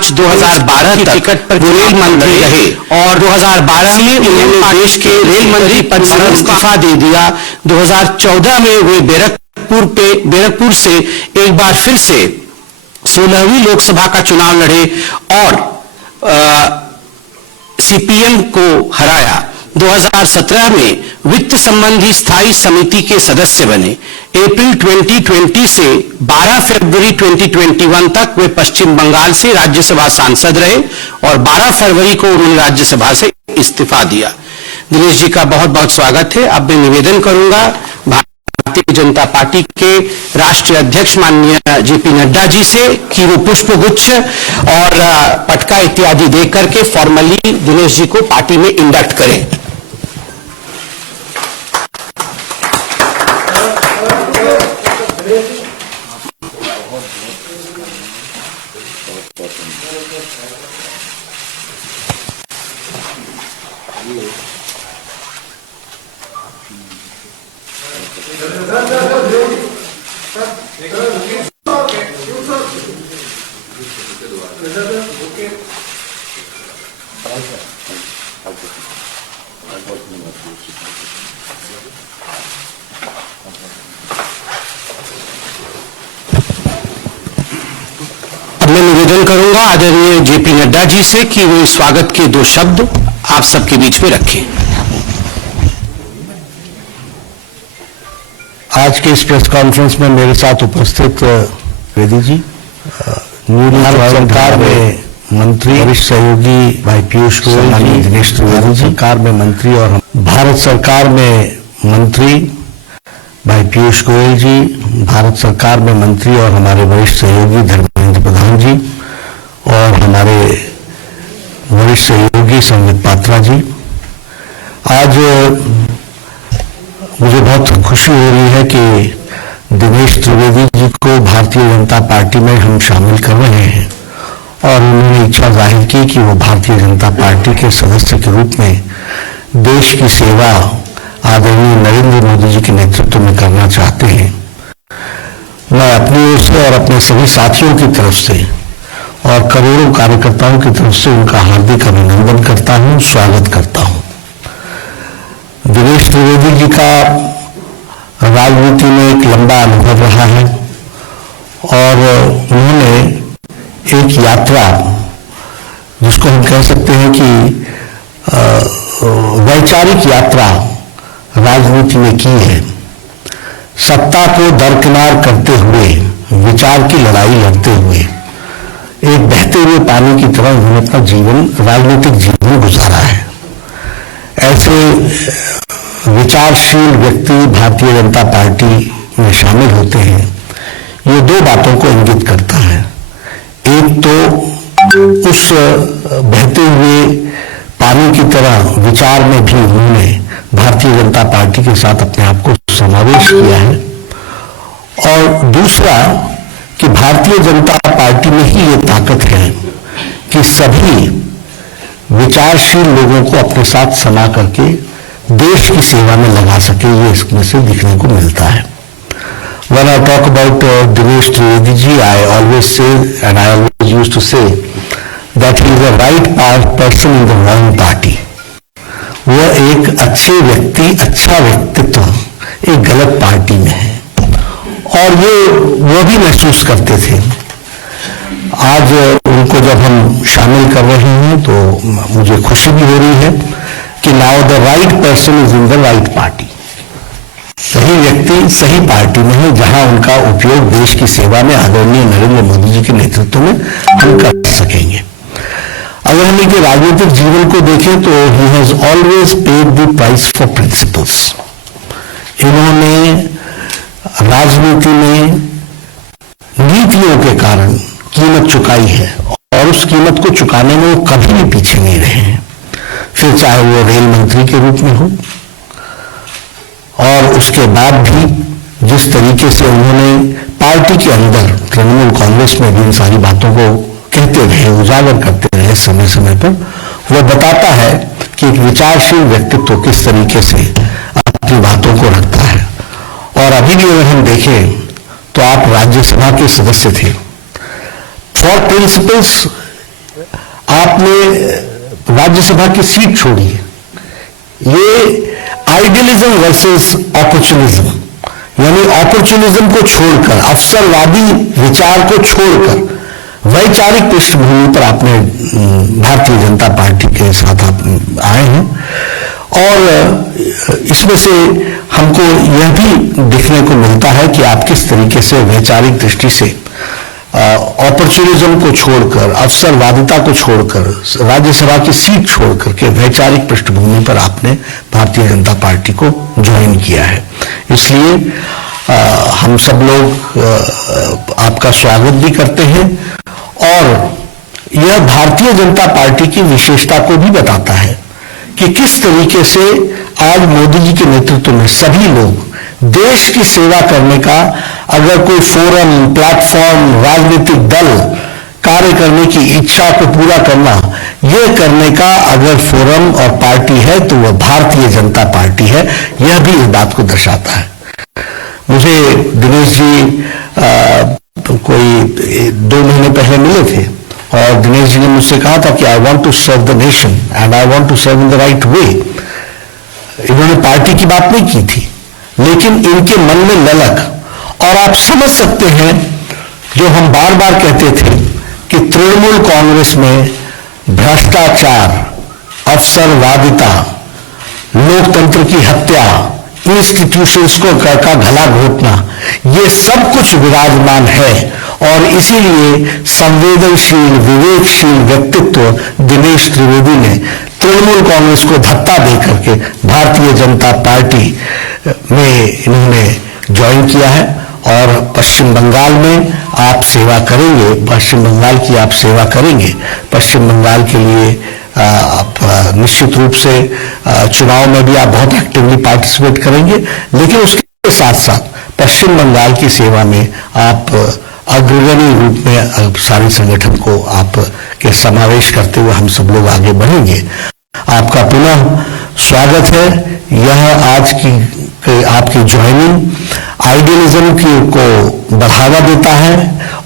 मार्च 2012 तक टिकट पर रेल मंत्री रहे और 2012 में उन्होंने देश के रेल मंत्री पद से इस्तीफा दे दिया। 2014 में वे बैरकपुर से एक बार फिर से 16वीं लोकसभा का चुनाव लड़े और सीपीएम को हराया। 2017 में वित्त संबंधी स्थायी समिति के सदस्य बने। अप्रैल 2020 से 12 फरवरी 2021 तक वे पश्चिम बंगाल से राज्यसभा सांसद रहे और 12 फरवरी को उन्होंने राज्यसभा से इस्तीफा दिया। दिनेश जी का बहुत बहुत स्वागत है। अब मैं निवेदन करूंगा भारतीय जनता पार्टी के राष्ट्रीय अध्यक्ष माननीय जेपी नड्डा जी से कि वो पुष्पगुच्छ और पटका इत्यादि देकर के फॉर्मली दिनेश जी को पार्टी में इंडक्ट करें। मैं निवेदन करूंगा आदरणीय जेपी नड्डा जी से कि वे स्वागत के 2 शब्द आप सबके बीच में रखें। आज के इस प्रेस कॉन्फ्रेंस में मेरे साथ उपस्थित वेदी जी, भारत सरकार में मंत्री वरिष्ठ सहयोगी भाई पीयूष गोयल जी, दिनेश त्रिवेदी जी, सरकार में मंत्री और भारत सरकार में मंत्री भाई पीयूष गोयल जी, भारत सरकार में मंत्री और हमारे वरिष्ठ सहयोगी धर्मेंद्र प्रधान जी और हमारे वरिष्ठ सहयोगी संबित पात्रा जी। आज मुझे बहुत खुशी हो रही है कि दिनेश त्रिवेदी जी को भारतीय जनता पार्टी में हम शामिल कर रहे हैं और उन्होंने इच्छा जाहिर की कि वो भारतीय जनता पार्टी के सदस्य के रूप में देश की सेवा आदरणीय नरेंद्र मोदी जी के नेतृत्व में करना चाहते हैं। मैं अपनी ओर से और अपने सभी साथियों की तरफ से और करोड़ों कार्यकर्ताओं की तरफ से उनका हार्दिक अभिनंदन करता हूं, स्वागत करता हूं। दिनेश त्रिवेदी जी का राजनीति में एक लंबा अनुभव रहा है और उन्होंने एक यात्रा जिसको हम कह सकते हैं कि वैचारिक यात्रा राजनीति में की है। सत्ता को दरकिनार करते हुए, विचार की लड़ाई लड़ते हुए, एक बहते हुए पानी की तरह उन्होंने अपना जीवन, राजनीतिक जीवन गुजारा है। ऐसे विचारशील व्यक्ति भारतीय जनता पार्टी में शामिल होते हैं, ये 2 बातों को इंगित करता है। एक तो उस बहते हुए पानी की तरह विचार में भी उन्होंने भारतीय जनता पार्टी के साथ अपने आप को समावेश किया है और दूसरा कि भारतीय जनता पार्टी में ही ये ताकत है कि सभी विचारशील लोगों को अपने साथ समा करके देश की सेवा में लगा सके, ये इसमें से दिखने को मिलता है। When I talk about Dinesh Trivedi ji, I always say and I always used to say that he is a right person in the wrong party. वह एक अच्छे व्यक्ति, अच्छा व्यक्तित्व एक गलत पार्टी में है और वो भी महसूस करते थे। आज उनको जब हम शामिल कर रहे हैं तो मुझे खुशी भी हो रही है कि now the right person is in the right party. सही व्यक्ति सही पार्टी में है जहां उनका उपयोग देश की सेवा में आदरणीय नरेंद्र मोदी जी के नेतृत्व में हम कर सकेंगे। अगर हम इनके राजनीतिक जीवन को देखें तो he has always paid the price for principles. इन्होंने राजनीति में नीतियों के कारण कीमत चुकाई है और उस कीमत को चुकाने में वो कभी भी पीछे नहीं रहे हैं। फिर चाहे वो रेल मंत्री के रूप में हो और उसके बाद भी जिस तरीके से उन्होंने पार्टी के अंदर तृणमूल कांग्रेस में भी इन सारी बातों को कहते रहे, उजागर करते रहे समय समय पर, वो बताता है कि एक विचारशील व्यक्तित्व किस तरीके से अपनी बातों को रखता है। और अभी भी अगर हम देखें तो आप राज्यसभा के सदस्य थे। फॉर प्रिंसिपल्स आपने राज्यसभा की सीट छोड़ी है। ये आइडियलिज्म वर्सेस अपॉर्चुनिज्म, यानी अपॉर्चुनिज्म को छोड़कर, अवसरवादी विचार को छोड़कर वैचारिक पृष्ठभूमि पर आपने भारतीय जनता पार्टी के साथ आप आए हैं। और इसमें से हमको यह भी देखने को मिलता है कि आप किस तरीके से वैचारिक दृष्टि से अपॉर्चुनिज्म को छोड़कर, अवसरवादिता को छोड़कर, राज्यसभा की सीट छोड़कर के वैचारिक पृष्ठभूमि पर आपने भारतीय जनता पार्टी को ज्वाइन किया है। इसलिए हम सब लोग आपका स्वागत भी करते हैं और यह भारतीय जनता पार्टी की विशेषता को भी बताता है कि किस तरीके से आज मोदी जी के नेतृत्व में सभी लोग देश की सेवा करने का, अगर कोई फोरम, प्लेटफॉर्म, राजनीतिक दल कार्य करने की इच्छा को पूरा करना, यह करने का अगर फोरम और पार्टी है तो वह भारतीय जनता पार्टी है। यह भी इस बात को दर्शाता है। मुझे दिनेश जी कोई 2 महीने पहले मिले थे और दिनेश जी ने मुझसे कहा था कि I want to serve the nation and I want to serve in the right way. इन्होंने पार्टी की बात नहीं की थी, लेकिन इनके मन में ललक, और आप समझ सकते हैं जो हम बार बार कहते थे कि तृणमूल कांग्रेस में भ्रष्टाचार, अवसरवादिता, लोकतंत्र की हत्या, इंस्टीट्यूशंस को का गला घोटना, ये सब कुछ विराजमान है। और इसीलिए संवेदनशील, विवेकशील व्यक्तित्व दिनेश त्रिवेदी ने तृणमूल कांग्रेस को धक्का देकर के भारतीय जनता पार्टी में इन्होंने ज्वाइन किया है और पश्चिम बंगाल में आप सेवा करेंगे, पश्चिम बंगाल की आप सेवा करेंगे। पश्चिम बंगाल के लिए आप निश्चित रूप से चुनाव में भी आप बहुत एक्टिवली पार्टिसिपेट करेंगे, लेकिन उसके साथ साथ पश्चिम बंगाल की सेवा में आप अग्रणी रूप में सारे संगठन को आप के समावेश करते हुए हम सब लोग आगे बढ़ेंगे। आपका पुनः स्वागत है। यह आज की आपकी ज्वाइनिंग आइडियलिज्म को बढ़ावा देता है,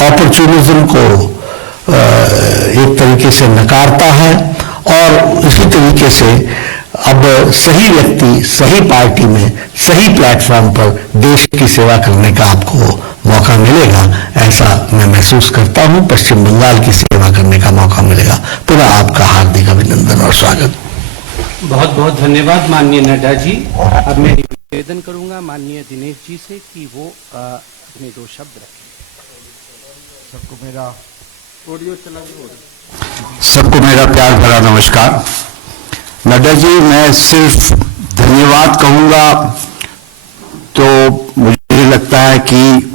अपॉर्चुनिज्म को एक तरीके से नकारता है और इसी तरीके से अब सही व्यक्ति, सही पार्टी में, सही प्लेटफॉर्म पर देश की सेवा करने का आपको मौका मिलेगा, ऐसा मैं महसूस करता हूं। पश्चिम बंगाल की सेवा करने का मौका मिलेगा। पुनः आपका हार्दिक अभिनंदन और स्वागत। बहुत बहुत धन्यवाद माननीय नड्डा जी। अब मैं निवेदन करूंगा माननीय दिनेश जी से कि वो अपने 2 शब्द रखें। सबको मेरा प्यार भरा नमस्कार। नड्डा जी, मैं सिर्फ धन्यवाद कहूंगा तो मुझे लगता है कि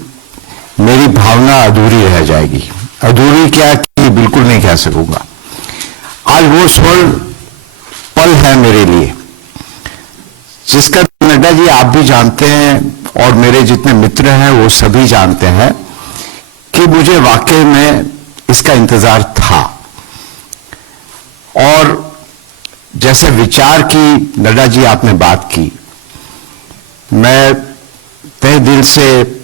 मेरी भावना अधूरी रह जाएगी। अधूरी क्या कि बिल्कुल नहीं कह सकूंगा। आज वो स्वर्ण पल है मेरे लिए जिसका नड्डा जी आप भी जानते हैं और मेरे जितने मित्र हैं वो सभी जानते हैं कि मुझे वाकई में इसका इंतजार था। और जैसे विचार की नड्डा जी आपने बात की, मैं तहे दिल से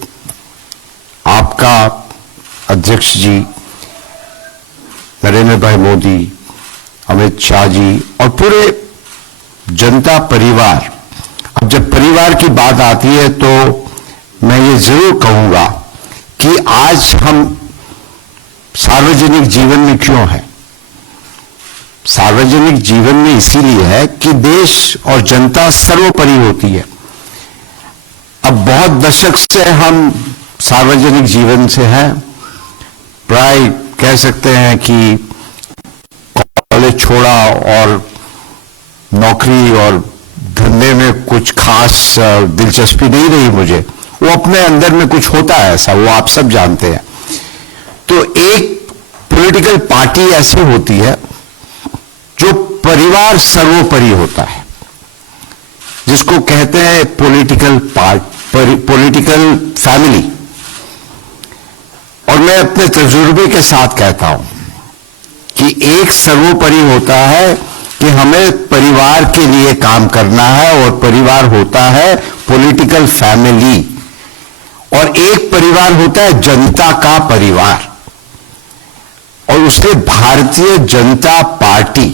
आपका अध्यक्ष जी नरेंद्र भाई मोदी, अमित शाह जी और पूरे जनता परिवार, अब जब परिवार की बात आती है तो मैं ये जरूर कहूंगा कि आज हम सार्वजनिक जीवन में क्यों हैं। सार्वजनिक जीवन में इसीलिए है कि देश और जनता सर्वोपरि होती है। अब बहुत दशक से हम सार्वजनिक जीवन से हैं। प्राय कह सकते हैं कि कॉलेज छोड़ा और नौकरी और धंधे में कुछ खास दिलचस्पी नहीं रही मुझे। वो अपने अंदर में कुछ होता है ऐसा, वो आप सब जानते हैं। तो एक पॉलिटिकल पार्टी ऐसी होती है जो परिवार सर्वोपरि होता है, जिसको कहते हैं पॉलिटिकल फैमिली। और मैं अपने तजुर्बे के साथ कहता हूं कि एक सर्वोपरि होता है कि हमें परिवार के लिए काम करना है और परिवार होता है पॉलिटिकल फैमिली, और एक परिवार होता है जनता का परिवार। और उसने भारतीय जनता पार्टी।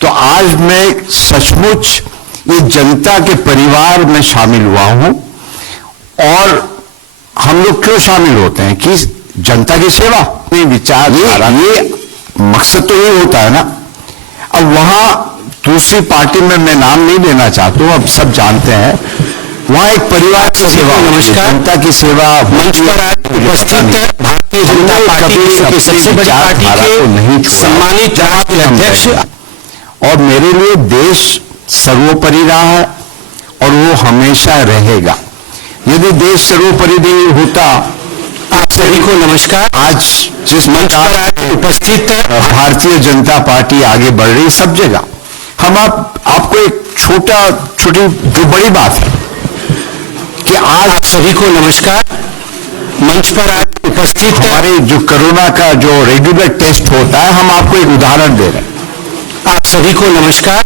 तो आज मैं सचमुच ये जनता के परिवार में शामिल हुआ हूं। और हम लोग क्यों शामिल होते हैं कि जनता की सेवा, नहीं विचार, ये मकसद तो ये होता है ना। अब वहां दूसरी पार्टी में मैं नाम नहीं लेना चाहता हूं, अब सब जानते हैं, वहां एक परिवार की सेवा, नमस्कार, जनता की सेवा। मंच पर उपस्थित भारतीय जनता पार्टी की सबसे बड़ी पार्टी के सम्मानित राष्ट्रीय अध्यक्ष। और मेरे लिए देश सर्वोपरि रहा है और वो हमेशा रहेगा। यदि देश सर्वोपरि नहीं होता, आप सभी को नमस्कार। आज जिस मंच पर उपस्थित भारतीय जनता पार्टी आगे बढ़ रही सब जगह, हम आपको एक छोटी जो बड़ी बात है कि आज आप सभी को नमस्कार। मंच पर उपस्थित हमारे जो कोरोना का जो रेगुलर टेस्ट होता है, हम आपको एक उदाहरण दे रहे हैं। आप सभी को नमस्कार।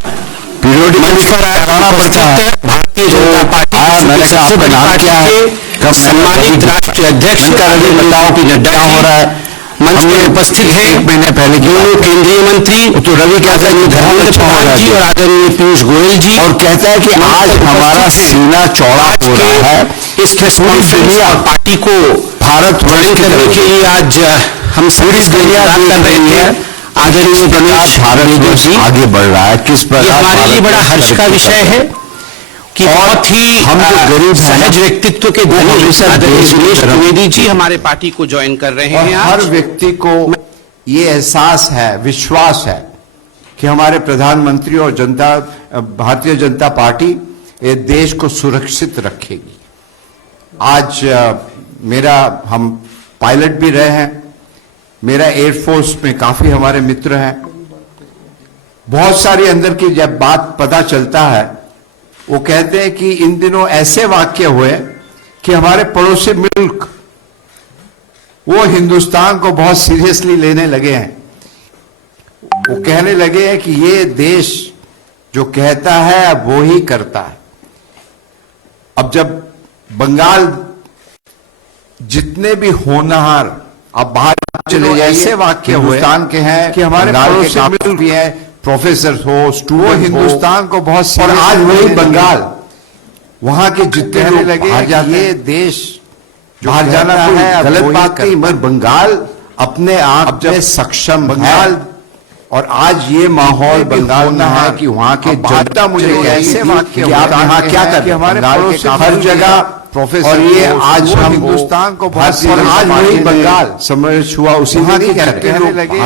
पीरियोडिकली कराना पड़ता है। भारतीय जनता पार्टी मैंने कहा आपका नाम क्या है, कब सम्मानित राष्ट्रीय अध्यक्ष बताओ कि क्या हो रहा है। मंच पर उपस्थित है एक महीने पहले दोनों केंद्रीय मंत्री तो रवि कहता है कि धर्मेंद्र प्रधान जी और आदरणीय पीयूष गोयल जी, और कहता है कि आज हमारा सीना चौड़ा हो रहा है। इस प्रेस कॉन्फ्रेंस और पार्टी को भारत ज्वाइन करने के लिए आज हम सभी दुनिया कर रहे थे। आदरणीय गणेश भारत जी आगे बढ़ रहा है, किस प्रकार हमारे लिए बड़ा हर्ष का विषय है कि बहुत ही हम जो गरीब सहज व्यक्तित्व के धनी आदरणीय दिनेश द्विवेदी जी हमारे पार्टी को ज्वाइन कर रहे हैं। हर व्यक्ति को ये एहसास है, विश्वास है कि हमारे प्रधानमंत्री और भारतीय जनता पार्टी ये देश को सुरक्षित रखेगी। आज हम पायलट भी रहे हैं, मेरा एयरफोर्स में काफी हमारे मित्र हैं। बहुत सारी अंदर की जब बात पता चलता है, वो कहते हैं कि इन दिनों ऐसे वाक्य हुए कि हमारे पड़ोसी मुल्क वो हिंदुस्तान को बहुत सीरियसली लेने लगे हैं। वो कहने लगे हैं कि ये देश जो कहता है वो ही करता है। अब जब बंगाल जितने भी होनहार आप बाहर चले जाइए, ऐसे वाक्य हिंदुस्तान के हैं कि हमारे पड़ोसी मुल्क भी हैं, प्रोफेसर हो, स्टूडेंट हिंदुस्तान को बहुत, और आज वही बंगाल वहां के जितने लोग लगे ये देश बाहर जाना है गलत बात नहीं, मगर बंगाल अपने आप में सक्षम बंगाल। और आज ये माहौल बंगाल में है कि वहां के जनता मुझे ऐसे वाक्य आप यहाँ क्या कर हमारे हर जगह प्रोफेसर, और ये आज हम हिंदुस्तान को बहुत, और आज वही बंगाल समझ हुआ उसी में नहीं कहने लगे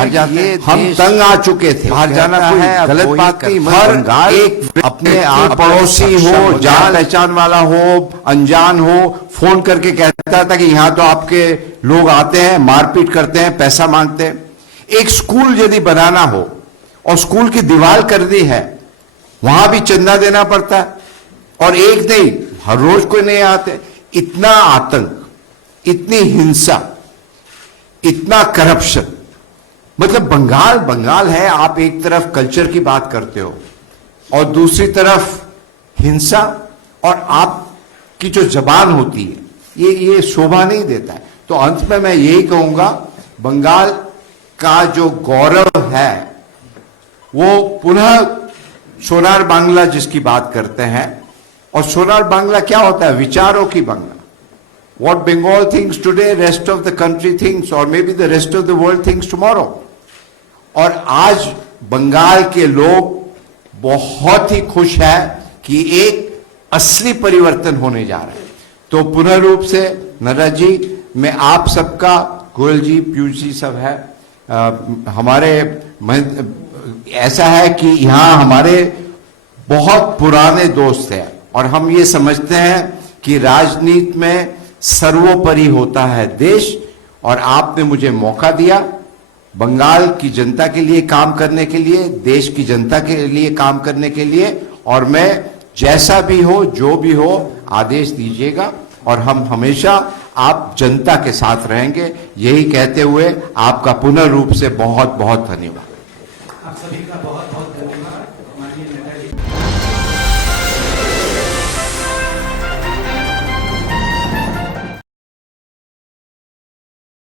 हम तंग आ चुके थे। बाहर जाना है गलत बात नहीं, हर एक अपने आप पड़ोसी हो, जान पहचान वाला हो, अनजान हो, फोन करके कहता था कि यहाँ तो आपके लोग आते हैं, मारपीट करते हैं, पैसा मांगते हैं। एक स्कूल यदि बनाना हो और स्कूल की दीवार कर दी है, वहां भी चंदा देना पड़ता है, और एक नहीं हर रोज कोई नहीं आते। इतना आतंक, इतनी हिंसा, इतना करप्शन, मतलब बंगाल है। आप एक तरफ कल्चर की बात करते हो और दूसरी तरफ हिंसा, और आपकी जो जबान होती है ये शोभा नहीं देता है। तो अंत में मैं यही कहूंगा, बंगाल का जो गौरव है वो पुनः सोनार बांग्ला जिसकी बात करते हैं, और सोनार बांग्ला क्या होता है? विचारों की Bangla. What Bengal thinks today, rest of the country thinks, or maybe the rest of the world thinks tomorrow. और आज बंगाल के लोग बहुत ही खुश है कि एक असली परिवर्तन होने जा रहा है। तो पुनः रूप से नरेश जी, मैं आप सबका, गोयल जी, पीयूष जी सब है, हमारे ऐसा है कि यहाँ हमारे बहुत पुराने दोस्त हैं, और हम ये समझते हैं कि राजनीति में सर्वोपरि होता है देश। और आपने मुझे मौका दिया बंगाल की जनता के लिए काम करने के लिए, देश की जनता के लिए काम करने के लिए, और मैं जैसा भी हो, जो भी हो, आदेश दीजिएगा और हम हमेशा आप जनता के साथ रहेंगे। यही कहते हुए आपका पुनः रूप से बहुत बहुत धन्यवाद।